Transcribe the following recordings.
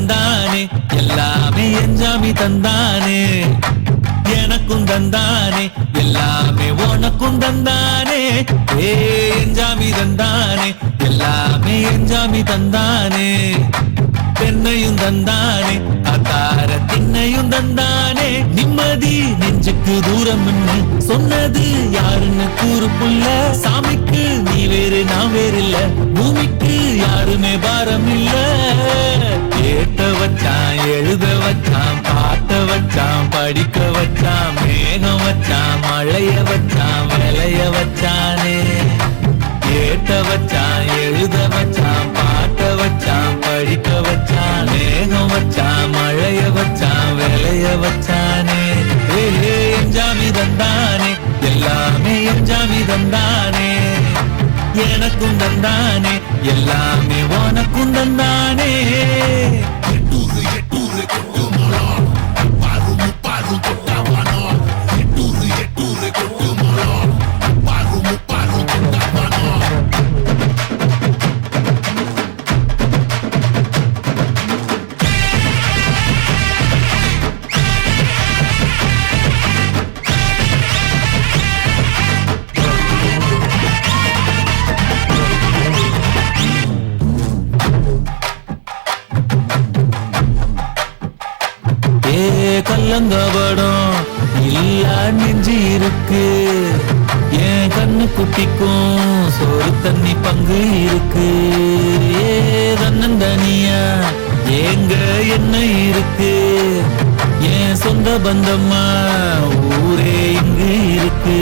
தந்தானே எல்லாமே என்ஜாமி தந்தானே எனக்கும் தந்தானே எல்லாமே உனக்கும் தந்தானே என்ஜாமி தந்தானே எல்லாமே என்ஜாமி தந்தானே பெண்ணையும் தந்தானே அத்தார திண்ணையும் தந்தானே நிம்மதி நெஞ்சுக்கு தூரம் சொன்னது யாருன்னு கூறு புள்ள சாமிக்கு நீ வேறு நான் வேறு இல்ல பூமிக்கு யாருமே பாரம் இல்ல கேட்ட வச்சான் எழுத வச்சான் பாட்ட வச்சான் படிக்க வச்சான் மேகம் வச்சான் மழைய வச்சான் விளைய வச்சானே கேட்ட வச்சான் எழுத வச்சான் பாட்ட வச்சான் படிக்க வச்சான் மேகம் வச்சான் மழைய வச்சான் விளைய வச்சானே என்ஜாமி தந்தானே எல்லாமே என்ஜாமி தந்தானே எனக்கும் தந்தானே எல்லாமே உனக்கும் தந்தானே கல்லங்கபடம் இல்ல நெஞ்சு இருக்கு என் கண்ணு குட்டிக்கும் சோறு தண்ணி பங்கு இருக்கு தன்னந்தனியா எங்க என்ன இருக்கு என் சொந்த பந்தம்மா ஊரே இங்கு இருக்கு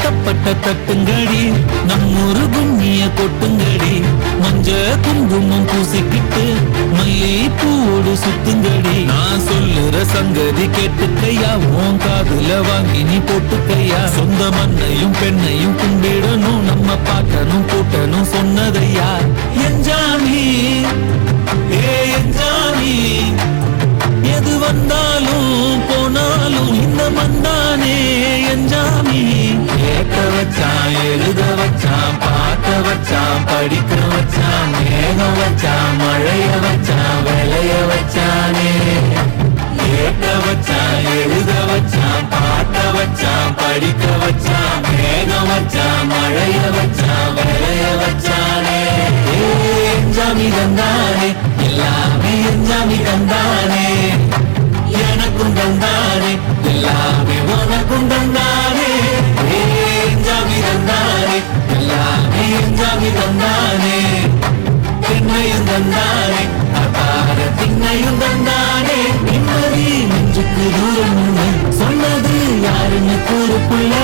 தப்பட்ட தட்டுங்கடி நம்மூரு கும்மிய கொட்டுங்கடி மஞ்ச குங்குமம் பூசிக்கிட்டு மல்லி பூவோடு சுத்துங்கடி நான் சொல்லுற சங்கதி கேட்டுக்கையா உன் காதுல வாங்கி நீ போட்டுக்கையா சொந்த மண்ணையும் பெண்ணையும் கும்பிடணும் நம்ம பாட்டனும் கூட்டணும் சொன்னதையா என்ஜாமி என்ஜாமி எது வந்தாலும் போனாலும் இந்த மந்தானே என்ஜாமி கேட்க வச்சான் எழுத வச்சான் பாட்ட வச்சான் படிக்க வச்சான் மேகம் வச்சான் மழைய வச்சான் விளைய வச்சானே கேட்க வச்சான் எழுத வச்சான் பாட்ட வச்சான் படிக்க வச்சான் மேகம் வச்சான் மழைய வச்சான் விளைய வச்சானே என்ஜாமி தந்தானே எல்லாமே என்ஜாமி தந்தானே எனக்கும் தந்தானே எல்லாமே உனக்கும் தந்தானே என்ஜாமி தந்தானே எல்லாமே என்ஜாமி தந்தானே பெண்ணையும் தந்தானே அபார திண்ணையும் தந்தானே நிம்மதி நெஞ்சுக்கு தூரம் சொன்னது யாருன்னு கூறு புள்ள